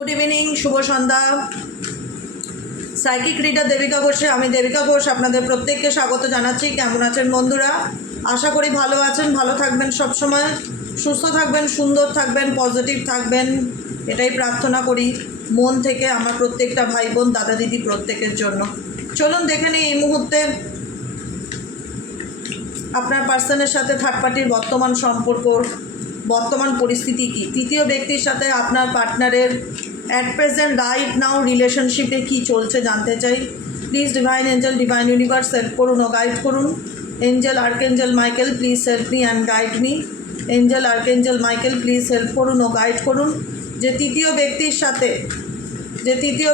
Good evening, শুভ সন্ধ্যা। Psychic reader Devika ঘোষে আমি দেবিকা ঘোষ আপনাদের প্রত্যেককে স্বাগত জানাচ্ছি। কেমন আছেন বন্ধুরা? আশা করি ভালো আছেন, ভালো থাকবেন, সবসময় সুস্থ থাকবেন, সুন্দর থাকবেন, পজিটিভ থাকবেন, এটাই প্রার্থনা করি মন থেকে আমার প্রত্যেকটা ভাই বোন দাদা দিদি প্রত্যেকের জন্য। চলুন দেখে নিই এই মুহূর্তে আপনার পার্সনের সাথে থার্ড পার্টির বর্তমান সম্পর্ক, বর্তমান পরিস্থিতি কী, তৃতীয় ব্যক্তির সাথে আপনার পার্টনারের অ্যাট প্রেজেন্ট রাইট নাও রিলেশনশিপে কী চলছে জানতে চাই। Please divine angel, divine universe help করুন ও গাইড করুন। Angel archangel Michael please help me and guide me. Angel archangel Michael please help করুন ও গাইড করুন। যে তৃতীয়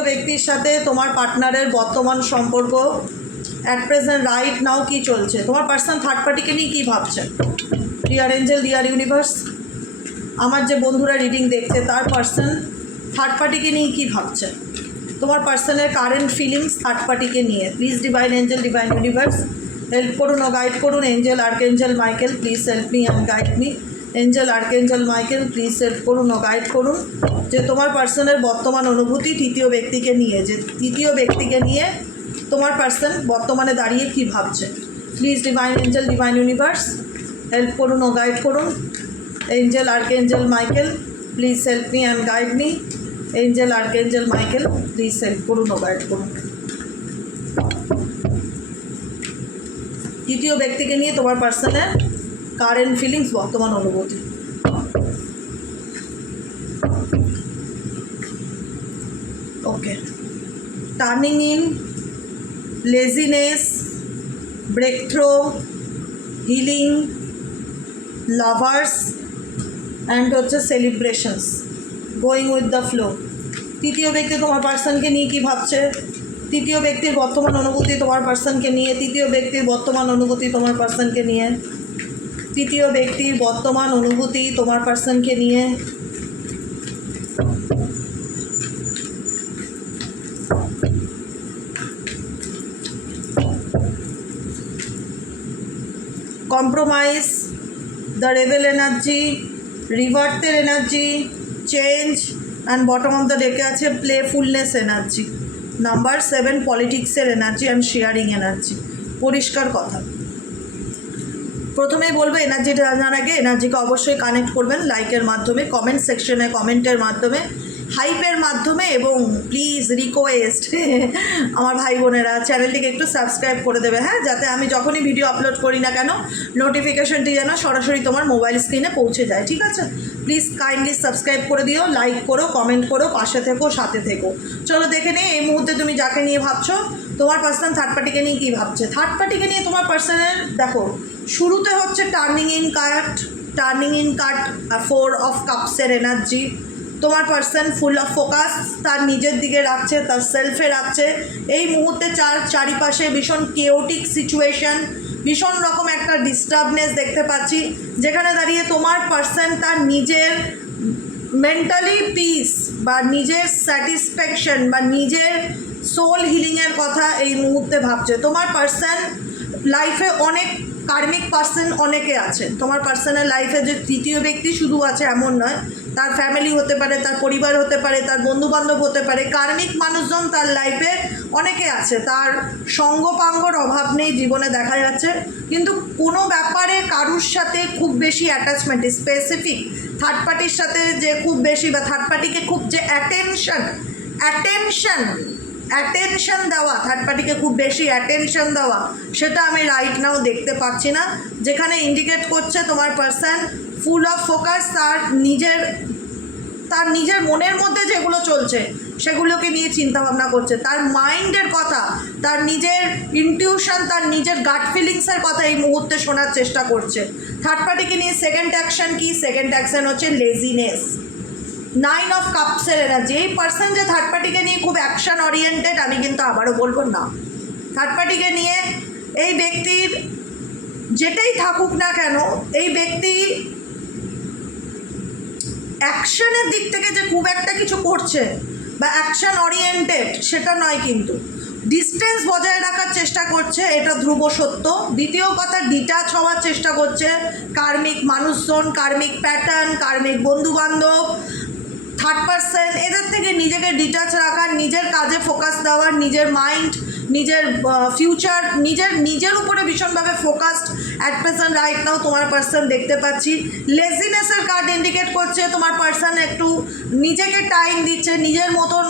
ব্যক্তির সাথে তোমার পার্টনারের বর্তমান সম্পর্ক অ্যাট প্রেজেন্ট রাইট নাও কী চলছে, তোমার পার্সন থার্ড পার্টিকে নিয়ে কী ভাবছে। ডিয়ার এঞ্জেল, ডিয়ার ইউনিভার্স, আমার যে বন্ধুরা রিডিং দেখছে তার পার্সন থার্ড পার্টিকে নিয়ে কী ভাবছে, তোমার পার্সনের কারেন্ট ফিলিংস থার্ড পার্টিকে নিয়ে। Please divine angel, divine universe help করুন ও গাইড করুন। Angel archangel Michael please help me and guide me. Angel archangel Michael please help করুন ও গাইড করুন। যে তোমার পার্সনের বর্তমান অনুভূতি তৃতীয় ব্যক্তিকে নিয়ে, যে তৃতীয় ব্যক্তিকে নিয়ে তোমার পার্সন বর্তমানে দাঁড়িয়ে কী ভাবছে। Please divine angel, divine universe help করুন ও গাইড করুন। Angel archangel Michael please help me and guide me. Angel archangel Michael please help করুন ও গাইড করুন। তৃতীয় ব্যক্তিকে নিয়ে তোমার পার্সনের কারেন্ট ফিলিংস, বর্তমান অনুভূতি। Okay, turning in, laziness, breakthrough, healing, lovers and হচ্ছে celebrations, going with the flow. তৃতীয় ব্যক্তি তোমার পার্সনকে নিয়ে কী ভাবছে, তৃতীয় ব্যক্তির বর্তমান অনুভূতি তোমার পার্সনকে নিয়ে, তৃতীয় ব্যক্তির বর্তমান অনুভূতি তোমার পার্সনকে নিয়ে, তৃতীয় ব্যক্তির বর্তমান অনুভূতি তোমার পার্সনকে নিয়ে। কম্প্রোমাইজ, দ্য রেবেল এনার্জি, রিভার্টের energy, change and bottom of the ডেকে আছে প্লেফুলনেস এনার্জি। নাম্বার 7 পলিটিক্সের এনার্জি অ্যান্ড শেয়ারিং এনার্জি। পরিষ্কার কথা, প্রথমেই বলবো এনার্জিটা জানার আগে এনার্জিকে অবশ্যই কানেক্ট করবেন লাইকের মাধ্যমে, কমেন্ট সেকশনে কমেন্টের মাধ্যমে, হাইপের মাধ্যমে, এবং প্লিজ রিকোয়েস্ট আমার ভাই বোনেরা চ্যানেলটিকে একটু সাবস্ক্রাইব করে দেবে, হ্যাঁ, যাতে আমি যখনই ভিডিও আপলোড করি না কেন নোটিফিকেশনটি যেন সরাসরি তোমার মোবাইল স্ক্রিনে পৌঁছে যায়, ঠিক আছে? প্লিজ কাইন্ডলি সাবস্ক্রাইব করে দিও, লাইক করো, কমেন্ট করো, পাশে থেকো, সাথে থেকো। চলো দেখে নিই এই মুহূর্তে তুমি যাকে নিয়ে ভাবছো, তোমার পার্সন থার্ড পার্টিকে নিয়ে কী ভাবছে। থার্ড পার্টিকে নিয়ে তোমার পার্সনের দেখো শুরুতে হচ্ছে টার্নিং ইন কার্ড, 4 অফ কাপসের এনার্জি। তোমার পার্সন ফুল অফ ফোকাস তার নিজের দিকে রাখছে, তার সেলফে রাখছে। এই মুহূর্তে চারিপাশে ভীষণ কেওটিক সিচুয়েশন, ভীষণ রকম একটা ডিস্টার্বনেস দেখতে পাচ্ছি, যেখানে দাঁড়িয়ে তোমার পার্সন তার নিজের মেন্টালি পিস বা নিজের স্যাটিসফ্যাকশন বা নিজের সোল হিলিংয়ের কথা এই মুহূর্তে ভাবছে। তোমার পার্সন লাইফে অনেক কার্মিক পার্সন অনেকে আছে, তোমার পার্সনের লাইফে যে তৃতীয় ব্যক্তি শুধু আছে এমন নয়, তার ফ্যামিলি হতে পারে, তার পরিবার হতে পারে, তার বন্ধুবান্ধব হতে পারে, কার্মিক মানুষজন তার লাইফে অনেকে আছে। তার সঙ্গপাঙ্গর অভাব নেই জীবনে দেখা যাচ্ছে, কিন্তু কোনো ব্যাপারে কারুর সাথে খুব বেশি অ্যাটাচমেন্ট, স্পেসিফিক থার্ড পার্টির সাথে যে খুব বেশি বা থার্ড পার্টিকে খুব যে অ্যাটেনশন দেওয়া, থার্ড পার্টিকে খুব বেশি অ্যাটেনশন দেওয়া, সেটা আমি রাইট নাও দেখতে পাচ্ছি না। যেখানে ইন্ডিকেট করছে তোমার পার্সন ফুল অফ ফোকাস তার নিজের মনের মধ্যে যেগুলো চলছে সেগুলোকে নিয়ে চিন্তাভাবনা করছে, তার মাইন্ডের কথা, তার নিজের ইনটিউশন, তার নিজের গাট ফিলিংসের কথা এই মুহূর্তে শোনার চেষ্টা করছে। থার্ড পার্টিকে নিয়ে সেকেন্ড অ্যাকশন কি? সেকেন্ড অ্যাকশন হচ্ছে লেজিনেস, 9 অফ কাপসের এনার্জি। এই পার্সন যে থার্ড পার্টিকে নিয়ে খুব অ্যাকশন ওরিয়েন্টেড, আমি কিন্তু আবারও বলবো না। থার্ড পার্টিকে নিয়ে এই ব্যক্তির যেটাই থাকুক না কেন, এই ব্যক্তি অ্যাকশনের দিক থেকে যে খুব একটা কিছু করছে বা অ্যাকশন ওরিয়েন্টেড সেটা নয়, কিন্তু ডিস্টেন্স বজায় রাখার চেষ্টা করছে, এটা ধ্রুব সত্য। দ্বিতীয় কথা, ডিটাচ হওয়ার চেষ্টা করছে কার্মিক মানুষজন, কার্মিক প্যাটার্ন, কার্মিক বন্ধুবান্ধব। থার্ড পার্সন, এদের থেকে নিজেকে ডিটাচ রাখার, নিজের কাজে ফোকাস দেওয়ার, নিজের মাইন্ড, নিজের ফিউচার, নিজের উপরে ভীষণভাবে focused at present right now তোমার পার্সন দেখতে পাচ্ছি। লেজিনেসের কার্ড ইন্ডিকেট করছে তোমার পার্সন একটু নিজেকে টাইম দিচ্ছে, নিজের মতন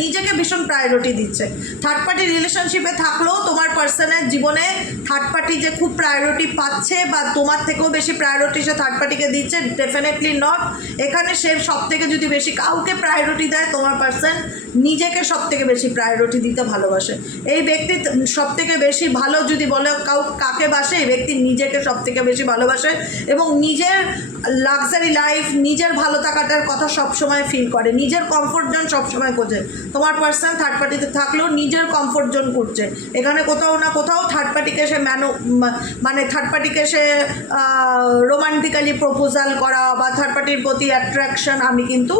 নিজেকে ভীষণ প্রায়োরিটি দিচ্ছে। থার্ড পার্টি রিলেশনশিপে থাকলেও তোমার পার্সনের জীবনে থার্ড পার্টি যে খুব প্রায়োরিটি পাচ্ছে বা তোমার থেকেও বেশি প্রায়োরিটি সে থার্ড পার্টিকে দিচ্ছে, ডেফিনেটলি নট। এখানে সে সব থেকে যদি বেশি কাউকে প্রায়োরিটি দেয়, তোমার পার্সন নিজেকে সব থেকে বেশি প্রায়োরিটি দিতে ভালোবাসে। এই ব্যক্তি সব থেকে বেশি ভালো যদি বলে কাকে বাসে, এই ব্যক্তি নিজেকে সব থেকে বেশি ভালোবাসে এবং নিজের লাক্সারি লাইফ, নিজের ভালো থাকাটার কথা সবসময় ফিল করে, নিজের কমফোর্ট জোন সবসময় খোঁজে। তোমার পার্সন থার্ড পার্টিতে থাকলেও নিজের কমফোর্ট জোন খুঁজছে। এখানে কোথাও না কোথাও থার্ড পার্টিকে সে মানে থার্ড পার্টিকে সে রোমান্টিক্যালি প্রপোজাল করা বা থার্ড পার্টির প্রতি অ্যাট্রাকশন আমি কিন্তু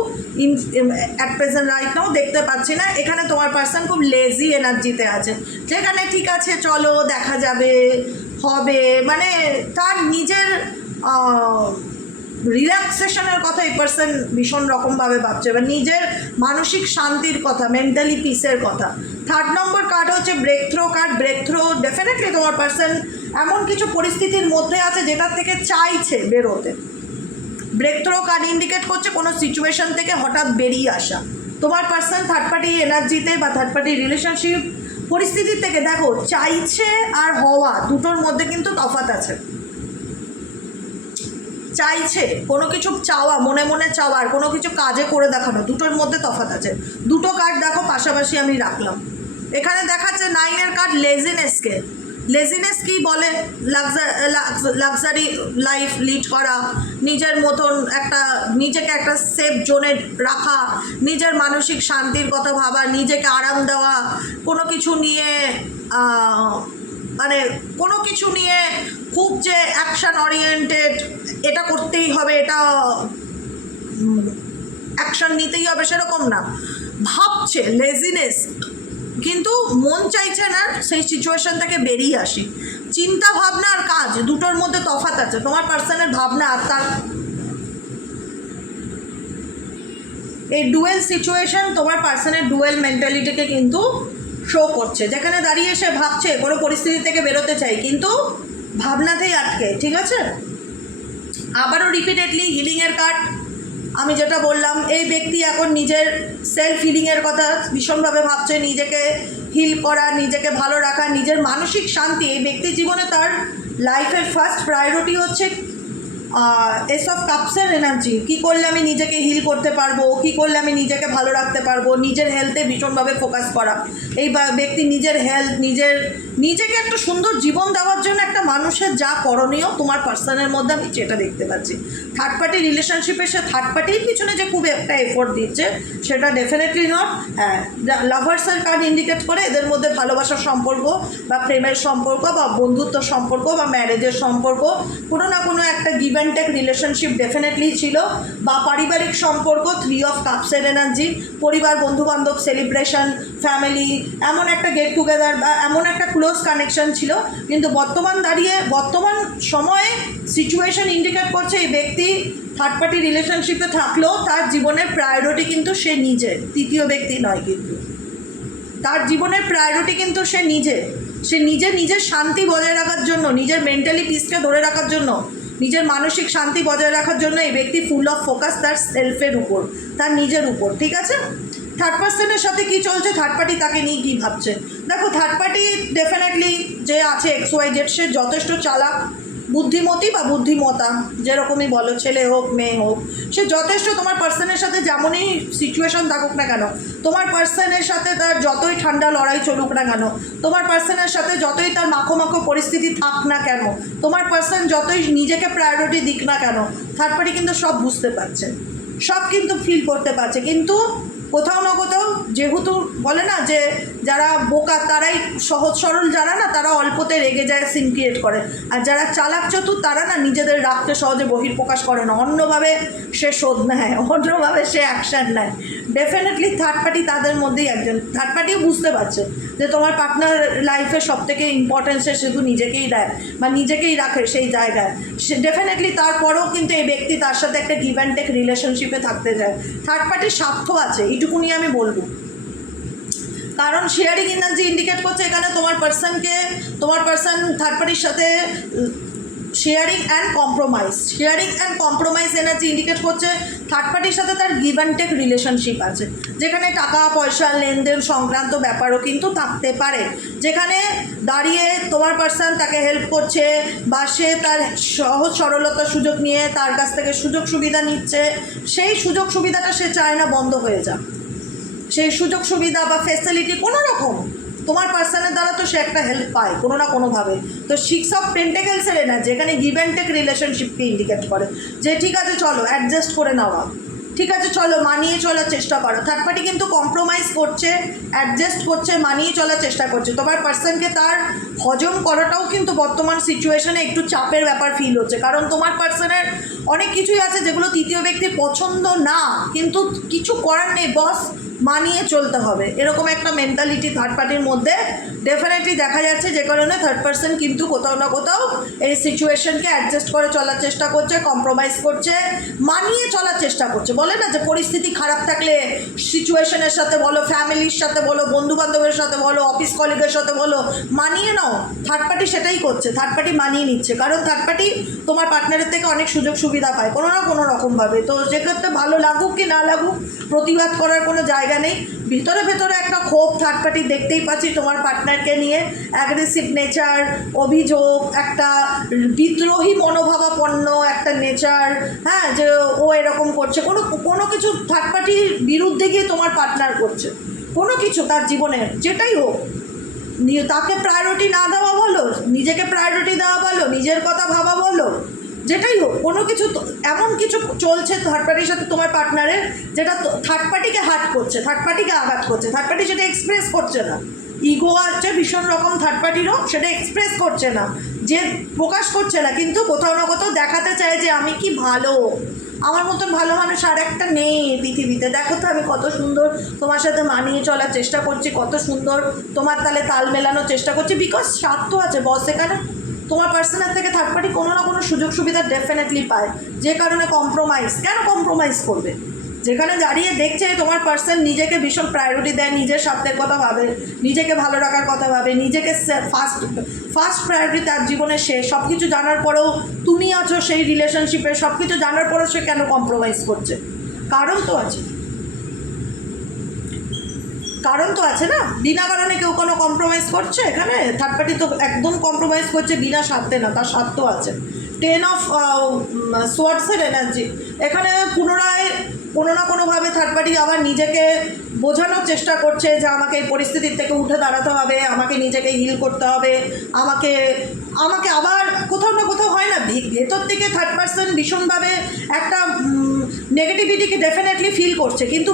অ্যাট প্রেজেন্ট রাইট নাও দেখতে পাচ্ছি না। এখানে তোমার পার্সন খুব লেজি এনার্জিতে আছে, যেখানে ঠিক আছে চলো দেখা যাবে হবে, মানে তার নিজের রিল্যাক্সেশনের কথা এই পার্সন ভীষণ রকমভাবে ভাবছে বা নিজের মানসিক শান্তির কথা, মেন্টালি পিসের কথা। থার্ড নম্বর কার্ড হচ্ছে breakthrough card. Breakthrough definitely তোমার পার্সন এমন কিছু পরিস্থিতির মধ্যে আছে যেটার থেকে চাইছে বেরোতে। ব্রেক থ্রো কার্ড ইন্ডিকেট করছে কোনো সিচুয়েশন থেকে হঠাৎ বেরিয়ে আসা। তোমার পার্সন থার্ড পার্টি এনার্জিতে বা থার্ড পার্টি রিলেশনশিপ পরিস্থিতি থেকে দেখো চাইছে আর হওয়া দুটোর মধ্যে কিন্তু তফাৎ আছে। চাইছে কোনো কিছু চাওয়া, মনে মনে চাওয়ার, কোনো কিছু কাজে করে দেখানো, দুটোর মধ্যে তফাৎ আছে। দুটো কার্ড দেখো পাশাপাশি আমি রাখলাম। এখানে দেখাচ্ছে নাইনের কার্ড লেজিনেসকে। লেজিনেস কি বলে? লাক্সারি লাইফ লিড করা, নিজের মতন নিজেকে একটা সেফ জোনে রাখা, নিজের মানসিক শান্তির কথা ভাবা, নিজেকে আরাম দেওয়া, কোনো কিছু নিয়ে মানে কোনো কিছু নিয়ে খুব যে অ্যাকশান ওরিয়েন্টেড, এটা করতেই হবে, এটা অ্যাকশান নিতেই হবে সেরকম না, ভাবছে লেজিনেস, কিন্তু মন চাইছে না সেই সিচুয়েশন থেকে বেরিয়ে আসি। চিন্তা ভাবনা আর কাজ দুটোর মধ্যে তফাৎ আছে। তোমার পার্সনের ভাবনা আর তার এই ডুয়েল সিচুয়েশন তোমার পার্সনের ডুয়েল মেন্টালিটিকে কিন্তু শো করছে, যেখানে দাঁড়িয়ে সে ভাবছে কোনো পরিস্থিতি থেকে বেরোতে চাই কিন্তু ভাবনাতেই আটকে। ঠিক আছে, আবারও রিপিটেডলি হিলিংয়ের কার্ড। আমি যেটা বললাম, এই ব্যক্তি এখন নিজের সেলফ হিলিংয়ের কথা ভীষণভাবে ভাবছে, নিজেকে হিল করা, নিজেকে ভালো রাখা, নিজের মানসিক শান্তি। এই ব্যক্তির জীবনে তার লাইফের ফার্স্ট প্রায়োরিটি হচ্ছে এস অফ কাপসের এনার্জি। কী করলে আমি নিজেকে হিল করতে পারবো, কী করলে আমি নিজেকে ভালো রাখতে পারবো, নিজের হেলথে ভীষণভাবে ফোকাস করা। এই ব্যক্তি নিজের হেলথ, নিজেকে একটা সুন্দর জীবন দেওয়ার জন্য একটা মানুষের যা করণীয় তোমার পার্সনের মধ্যে আমি সেটা দেখতে পাচ্ছি। থার্ড পার্টি রিলেশনশিপে সে থার্ড পার্টির পিছনে যে খুব একটা এফোর্ট দিচ্ছে সেটা ডেফিনেটলি নট। হ্যাঁ, লাভার্সের কার্ড ইন্ডিকেট করে এদের মধ্যে ভালোবাসার সম্পর্ক বা প্রেমের সম্পর্ক বা বন্ধুত্ব সম্পর্ক বা ম্যারেজের সম্পর্ক, কোনো না কোনো একটা give and take relationship definitely ছিল, বা পারিবারিক সম্পর্ক, 3 অফ কাপসের এনার্জি, পরিবার, বন্ধুবান্ধব, সেলিব্রেশন, ফ্যামিলি, এমন একটা গেট টুগেদার বা এমন একটা ক্লোজ কানেকশন ছিল। কিন্তু বর্তমান সময়ে সিচুয়েশন ইন্ডিকেট করছে এই ব্যক্তি থার্ড পার্টি রিলেশনশিপে থাকলেও তার জীবনের প্রায়োরিটি কিন্তু সে নিজে, তৃতীয় ব্যক্তি নয়। কিন্তু তার জীবনের প্রায়োরিটি কিন্তু সে নিজের শান্তি বজায় রাখার জন্য, নিজের মেন্টালি পিসকে ধরে রাখার জন্য, নিজের মানসিক শান্তি বজায় রাখার জন্য এই ব্যক্তি ফুল অফ ফোকাস তার সেলফের উপর, তার নিজের উপর। ঠিক আছে, থার্ড পার্সনের সাথে কী চলছে, থার্ড পার্টি তাকে নিয়ে কী ভাবছে। দেখো থার্ড পার্টি ডেফিনেটলি যে আছে XYZ, সে যথেষ্ট চালাক, বুদ্ধিমতী বা বুদ্ধিমতা যেরকমই বলো, ছেলে হোক মেয়ে হোক, সে যথেষ্ট তোমার পার্সনের সাথে যেমনই সিচুয়েশন থাকুক না কেন, তোমার পার্সনের সাথে তার যতই ঠান্ডা লড়াই চলুক না কেন, তোমার পার্সনের সাথে যতই তার মাখো পরিস্থিতি থাক না কেন, তোমার পার্সন যতই নিজেকে প্রায়োরিটি দিক না কেন, থার্ড পার্টি কিন্তু সব বুঝতে পারছে, সব কিন্তু ফিল করতে পারছে। কিন্তু কোথাও না কোথাও যেহেতু বলে না যে যারা বোকা তারাই সহজ সরল, যারা না তারা অল্পতে রেগে যায়, সিন ক্রিয়েট করে, আর যারা চালাক চতুর তারা না নিজেদের রাগকে সহজে বহির্প্রকাশ করে না, অন্যভাবে সে শোধ নেয়, অন্যভাবে সে অ্যাকশান নেয়। ডেফিনেটলি থার্ড পার্টি তাদের মধ্যেই একজন। থার্ড পার্টিও বুঝতে পারছে যে তোমার পার্টনার লাইফে সব থেকে ইম্পর্টেন্সে শুধু নিজেকেই দেয় বা নিজেকেই রাখে সেই জায়গায়, সে ডেফিনেটলি তারপরেও কিন্তু এই ব্যক্তি তার সাথে একটা গিভ অ্যান্ড টেক রিলেশনশিপে থাকতে চায়। থার্ড পার্টির স্বার্থ আছে, এইটুকুনি আমি বলবো। কারণ শেয়ারিং এনার্জি ইন্ডিকেট করছে এখানে তোমার পার্সন থার্ড পার্টির সাথে sharing and compromise energy indicate করছে থার্ড পার্টির সাথে তার গিভ অ্যান্ড টেক রিলেশনশিপ আছে, যেখানে টাকা পয়সা লেনদেন সংক্রান্ত ব্যাপারও কিন্তু থাকতে পারে, যেখানে দাঁড়িয়ে তোমার পার্সন তাকে হেল্প করছে বা সে তার সহজ সরলতার সুযোগ নিয়ে তার কাছ থেকে সুযোগ সুবিধা নিচ্ছে, সেই সুযোগ সুবিধাটা সে চায় না বন্ধ হয়ে যাক। সেই সুযোগ সুবিধা বা ফ্যাসিলিটি কোনো রকম তোমার পার্সনের দ্বারা তো সে একটা হেল্প পায় কোনো না কোনোভাবে। তো 6 অফ পেন্টাকেলসের এনার্জি এখানে গিভ অ্যান্ড টেক রিলেশনশিপকে ইন্ডিকেট করে যে ঠিক আছে চলো অ্যাডজাস্ট করে নেওয়া, ঠিক আছে চলো মানিয়ে চলার চেষ্টা করো। থার্ড পার্টি কিন্তু কম্প্রোমাইজ করছে, অ্যাডজাস্ট করছে, মানিয়ে চলার চেষ্টা করছে। তোমার পার্সনকে তার হজম করাটাও কিন্তু বর্তমান সিচুয়েশনে একটু চাপের ব্যাপার ফিল হচ্ছে, কারণ তোমার পার্সনের অনেক কিছুই আছে যেগুলো তৃতীয় ব্যক্তির পছন্দ না, কিন্তু কিছু করার নেই বস, মানিয়ে চলতে হবে, এরকম একটা মেন্টালিটি থার্ড পার্টির মধ্যে ডেফিনেটলি দেখা যাচ্ছে, যে কারণে থার্ড পার্সন কিন্তু কোথাও না কোথাও এই সিচুয়েশনকে অ্যাডজাস্ট করে চলার চেষ্টা করছে, কম্প্রোমাইজ করছে, মানিয়ে চলার চেষ্টা করছে। বলে না যে পরিস্থিতি খারাপ থাকলে সিচুয়েশনের সাথে বলো, ফ্যামিলির সাথে বলো, বন্ধুবান্ধবের সাথে বলো, অফিস কলিগের সাথে বলো, মানিয়ে নাও। থার্ড পার্টি সেটাই করছে, থার্ড পার্টি মানিয়ে নিচ্ছে, কারণ থার্ড পার্টি তোমার পার্টনারের থেকে অনেক সুযোগ সুবিধা পায় কোনো না কোনো রকমভাবে। তো সেক্ষেত্রে ভালো লাগুক কি না লাগুক প্রতিবাদ করার কোনো জায়গা নেই। ভিতরে ভেতরে একটা ক্ষোভ থার্ড পার্টি দেখতেই পাচ্ছি তোমার পার্টনারকে নিয়ে, অ্যাগ্রেসিভ নেচার, অভিযোগ, একটা বিদ্রোহী মনোভাবাপন্ন একটা নেচার, হ্যাঁ, যে ও এরকম করছে, কোনো কিছু থার্ড পার্টির বিরুদ্ধে গিয়ে তোমার পার্টনার করছে, কোনো কিছু তার জীবনের যেটাই হোক, তাকে প্রায়োরিটি না দেওয়া বলো, নিজেকে প্রায়োরিটি দেওয়া বলো, নিজের কথা ভাবা বলো, যেটাই হোক কোনো কিছু এমন কিছু চলছে থার্ড পার্টির সাথে তোমার পার্টনারের, যেটা থার্ড পার্টিকে হার্ট করছে, থার্ড পার্টিকে আঘাত করছে। থার্ড পার্টি সেটা এক্সপ্রেস করছে না, ইগো আছে ভীষণ রকম থার্ড পার্টিরও, সেটা এক্সপ্রেস করছে না, যে প্রকাশ করছে না, কিন্তু কোথাও না কোথাও দেখাতে চায় যে আমি কি ভালো, আমার মতন ভালো মানুষ আর একটা নেই পৃথিবীতে, দেখো তো আমি কত সুন্দর তোমার সাথে মানিয়ে চলার চেষ্টা করছি, কত সুন্দর তোমার তাল মেলানোর চেষ্টা করছি, বিকজ স্বার্থ আছে বস এখানে। তোমার পার্সনের থেকে থার্ড পার্টি কোনো না কোনো সুযোগ সুবিধা ডেফিনেটলি পায়, যে কারণে কেন কম্প্রোমাইজ করবে? যেখানে দাঁড়িয়ে দেখছে তোমার পার্সন নিজেকে ভীষণ প্রায়োরিটি দেয়, নিজের স্বার্থের কথা ভাবে, নিজেকে ভালো রাখার কথা ভাবে, নিজেকে ফার্স্ট প্রায়োরিটি তার জীবনে, সে সব কিছু জানার পরেও তুমি আছো সেই রিলেশনশিপে, সব কিছু জানার পরেও সে কেন কম্প্রোমাইজ করছে? কারণ তো আছে না, বিনা কারণে কেউ কোনো কম্প্রোমাইজ করছে এখানে? থার্ড পার্টি তো একদম কম্প্রোমাইজ করছে বিনা স্বার্থে না, তার স্বার্থ আছে। 10 অফ সোয়ার্ডসের এনার্জি এখানে পুনরায় কোনো না কোনোভাবে থার্ড পার্টি আবার নিজেকে বোঝানোর চেষ্টা করছে যে আমাকে এই পরিস্থিতির থেকে উঠে দাঁড়াতে হবে, আমাকে নিজেকে হিল করতে হবে, আমাকে আবার কোথাও না কোথাও হয় না ভেতর থেকে থার্ড পার্সন ভীষণভাবে একটা নেগেটিভিটিকে ডেফিনেটলি ফিল করছে, কিন্তু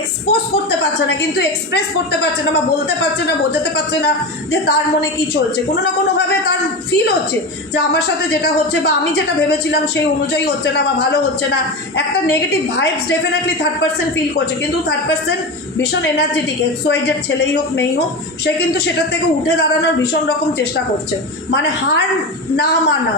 এক্সপোজ করতে পারছে না, কিন্তু এক্সপ্রেস করতে পারছে না বা বলতে পারছে না, বোঝাতে পারছে না যে তার মনে কি চলছে। কোনো না কোনোভাবে তার ফিল হচ্ছে যে আমার সাথে যেটা হচ্ছে বা আমি যেটা ভেবেছিলাম সেই অনুযায়ী হচ্ছে না বা ভালো হচ্ছে না, একটা negative vibes definitely third person feel করছে, কিন্তু থার্ড পার্সন ভীষণ এনার্জেটিক, এক্সওয়াইজেড ছেলেই হোক মেয়েই হোক, সে কিন্তু সেটার থেকে উঠে দাঁড়ানোর ভীষণ রকম চেষ্টা করছে, মানে হার না মানা,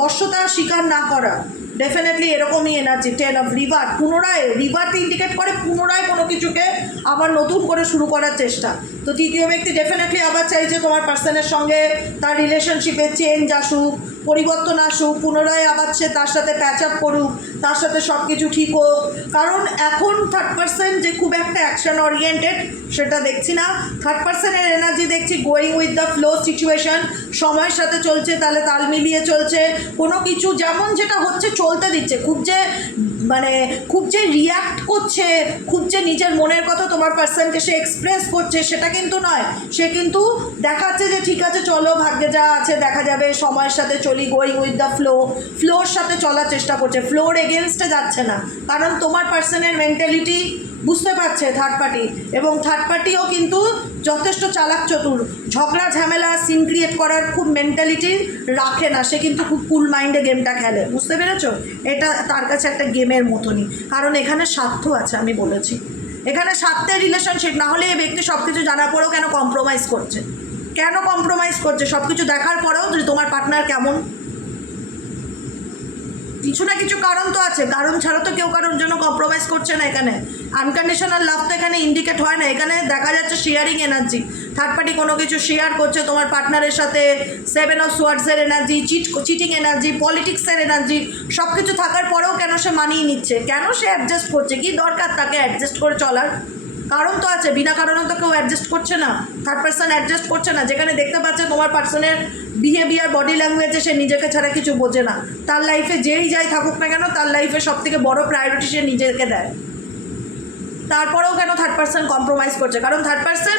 বশ্যতা স্বীকার না করা, ডেফিনেটলি এরকমই এনার্জি। 10 অফ রিভার, পুনরায় রিভারটি ইন্ডিকেট করে পুনরায় কোনো কিছুকে আবার নতুন করে শুরু করার চেষ্টা। তো তৃতীয় ব্যক্তি ডেফিনেটলি আবার চাইছে তোমার পার্সনের সঙ্গে তার রিলেশনশিপে চেঞ্জ আসুক, পরিবর্তন আসুক, পুনরায় আবার সে তার সাথে প্যাচ আপ করুক, তার সাথে সব কিছু ঠিক হোক, কারণ এখন থার্ড পার্সন যে খুব একটা অ্যাকশন ওরিয়েন্টেড সেটা দেখছি না। থার্ড পার্সনের এনার্জি দেখছি going with the flow situation, সময়ের সাথে চলছে, তাহলে তাল মিলিয়ে চলছে, কোনো কিছু যেমন যেটা হচ্ছে চলতে দিচ্ছে, খুব যে রিয়্যাক্ট করছে, খুব যে নিজের মনের কথা তোমার পার্সনকে সে এক্সপ্রেস করছে সেটা কিন্তু নয়, সে কিন্তু দেখাচ্ছে যে ঠিক আছে চলো ভাগ্যে যা আছে দেখা যাবে, সময়ের সাথে চলি, গোয়িং উইথ দ্য ফ্লোর সাথে চলার চেষ্টা করছে, ফ্লোর এগেনস্টে যাচ্ছে না, কারণ তোমার পার্সনের মেন্টালিটি বুঝতে পারছে থার্ড পার্টি, এবং থার্ড পার্টিও কিন্তু যথেষ্ট চালাক চতুর, ঝগড়া ঝামেলা সিন ক্রিয়েট করার খুব মেন্টালিটি রাখে না, সে কিন্তু খুব কুল মাইন্ডে গেমটা খেলে, বুঝতে পেরেছো? এটা তার কাছে একটা গেমের মতনই, কারণ এখানে স্বার্থ আছে, আমি বলেছি এখানে স্বার্থের রিলেশনশিপ। না হলে এই ব্যক্তি সব কিছু জানার পরেও কেন কম্প্রোমাইজ করছে, কেন কম্প্রোমাইজ করছে? সব কিছু দেখার পরেও যে তোমার পার্টনার কেমন, কিছু না কিছু কারণ তো আছে, কারণ ছাড়া তো কেউ কারোর জন্য কম্প্রোমাইজ করছে না। এখানে আনকন্ডিশনাল লাভ তো এখানে ইন্ডিকেট হয় না, এখানে দেখা যাচ্ছে শেয়ারিং এনার্জি, থার্ড পার্টি কোনো কিছু শেয়ার করছে তোমার পার্টনারের সাথে, 7 অফ সোয়ার্ডসের এনার্জি, চিটিং এনার্জি, পলিটিক্সের এনার্জি, সব কিছু থাকার পরেও কেন সে মানিয়ে নিচ্ছে, কেন সে অ্যাডজাস্ট করছে, কি দরকার তাকে অ্যাডজাস্ট করে চলার? কারণ তো আছে, বিনা কারণে তো কেউ অ্যাডজাস্ট করছে না, থার্ড পার্সন অ্যাডজাস্ট করছে না। যেখানে দেখতে পাচ্ছে তোমার পার্সনের বিহেভিয়ার, বডি ল্যাঙ্গুয়েজে সে নিজেকে ছাড়া কিছু বোঝে না, তার লাইফে যেই যাই থাকুক না কেন, তার লাইফে সবথেকে বড় প্রায়োরিটি সে নিজেকে দেয়, তারপরেও কেন থার্ড পার্সন কম্প্রোমাইজ করছে? কারণ থার্ড পার্সন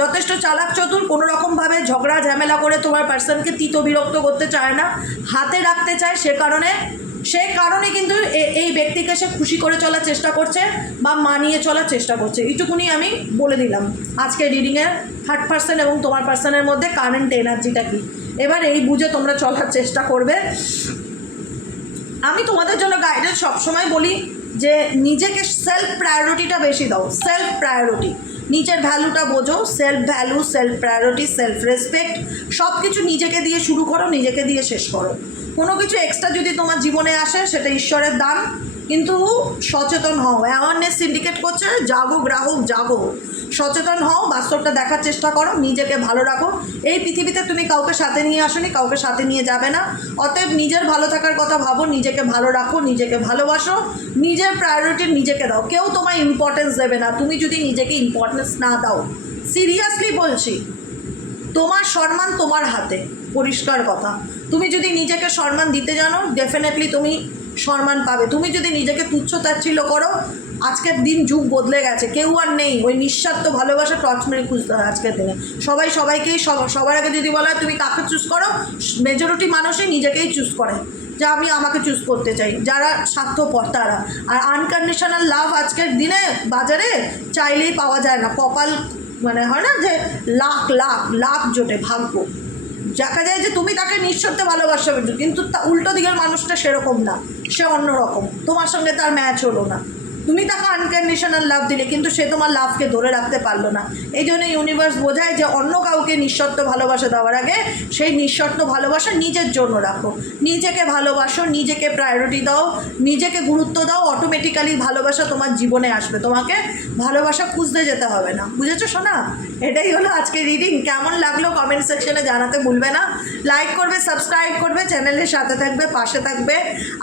যথেষ্ট চালাক চতুর, কোনো রকমভাবে ঝগড়া ঝামেলা করে তোমার পার্সনকে তিত বিরক্ত করতে চায় না, হাতে রাখতে চায়, সে কারণে কিন্তু এই ব্যক্তিকে সে খুশি করে চলার চেষ্টা করছে বা মানিয়ে চলার চেষ্টা করছে। এইটুকুনি আমি বলে দিলাম আজকে রিডিংয়ের থার্ড পার্সন এবং তোমার পার্সনের মধ্যে কারেন্ট এনার্জিটা কী। এবার এই বুঝে তোমরা চলার চেষ্টা করবে। আমি তোমাদের জন্য গাইডেন্স সবসময় বলি যে নিজেকে সেলফ প্রায়োরিটিটা বেশি দাও, সেলফ প্রায়োরিটি, নিজের ভ্যালুটা বোঝো, self value, self priority, self respect, সব কিছু নিজেকে দিয়ে শুরু করো, নিজেকে দিয়ে শেষ করো। কোনো কিছু এক্সট্রা যদি তোমার জীবনে আসে সেটা ঈশ্বরের দান, কিন্তু সচেতন হও। অ্যাওয়ারনেস ইন্ডিকেট করছে জাগো গ্রাহক, জাগো, সচেতন হও, বাস্তবটা দেখার চেষ্টা করো, নিজেকে ভালো রাখো। এই পৃথিবীতে তুমি কাউকে সাথে নিয়ে আসোনি, কাউকে সাথে নিয়ে যাবে না, অতএব নিজের ভালো থাকার কথা ভাবো, নিজেকে ভালো রাখো, নিজেকে ভালোবাসো, নিজের প্রায়োরিটি নিজেকে দাও। কেউ তোমায় ইম্পর্টেন্স দেবে না তুমি যদি নিজেকে ইম্পর্টেন্স না দাও। সিরিয়াসলি বলছি, তোমার সম্মান তোমার হাতে, পরিষ্কার কথা। তুমি যদি নিজেকে সম্মান দিতে জানো, ডেফিনেটলি তুমি সম্মান পাবে। তুমি যদি নিজেকে তুচ্ছ তাচ্ছিল্য করো, আজকের দিন যুগ বদলে গেছে, কেউ আর নেই ওই নিঃস্বার্থ ভালোবাসা, টর্চ মেরে খুঁজতে হয় আজকের দিনে। সবাই সবাইকেই, সবার আগে যদি বলা হয় তুমি কাকে চুজ করো, মেজরিটি মানুষই নিজেকেই চুজ করে, যে আমি আমাকে চুজ করতে চাই, যারা স্বার্থপর তারা। আর আনকন্ডিশনাল লাভ আজকের দিনে বাজারে চাইলেই পাওয়া যায় না, কপাল মানে হয় না যে লাখ লাখ লাখ জোটে ভাগ্য, দেখা যায় যে তুমি তাকে নিঃস্বার্থে ভালোবাসা, কিন্তু উল্টো দিকের মানুষটা সেরকম না, সে অন্যরকম, তোমার সঙ্গে তার ম্যাচ হলো না। তুমি তাকে আনকন্ডিশনাল লাভ দিলে, কিন্তু সে তোমার লাভকে ধরে রাখতে পারলো না। এই জন্য ইউনিভার্স বোঝায় যে অন্য কাউকে নিঃস্বার্থ ভালোবাসা দেওয়ার আগে সেই নিঃস্বার্থ ভালোবাসা নিজের জন্য রাখো, নিজেকে ভালোবাসো, নিজেকে প্রায়োরিটি দাও, নিজেকে গুরুত্ব দাও, অটোমেটিক্যালি ভালোবাসা তোমার জীবনে আসবে, তোমাকে ভালোবাসা খুঁজতে যেতে হবে না। বুঝেছো সোনা? এটাই হলো আজকে রিডিং। কেমন লাগলো কমেন্ট সেকশনে জানাতে ভুলবে না। লাইক করবে, সাবস্ক্রাইব করবে, চ্যানেলের সাথে থাকবে, পাশে থাকবে,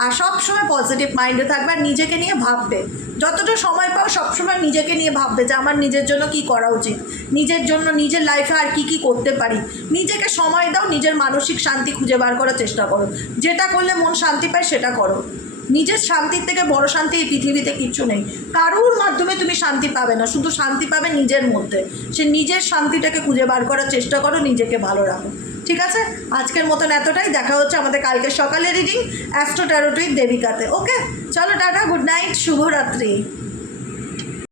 আর সবসময় পজিটিভ মাইন্ডে থাকবে, আর নিজেকে নিয়ে ভাববে। যতটা সময় পাও সবসময় নিজেকে নিয়ে ভাববে যে আমার নিজের জন্য কি করা উচিত, নিজের জন্য, নিজের লাইফে আর কি কি করতে পারি। নিজেকে সময় দাও, নিজের মানসিক শান্তি খুঁজে বার করার চেষ্টা করো, যেটা করলে মন শান্তি পায় সেটা করো। নিজের শান্তির থেকে বড় শান্তি এই পৃথিবীতে কিচ্ছু নেই। কারুর মাধ্যমে তুমি শান্তি পাবে না, শুধু শান্তি পাবে নিজের মধ্যে। সে নিজের শান্তিটাকে খুঁজে বার করার চেষ্টা করো, নিজেকে ভালো রাখো। ঠিক আছে, আজকের মতন এতটাই। দেখা হচ্ছে আমাদের কালকে সকালে রিডিং অ্যাস্ট্রো ট্যারোট উইথ দেবিকাতে। ওকে, চলো টাটা, গুড নাইট, শুভরাত্রি।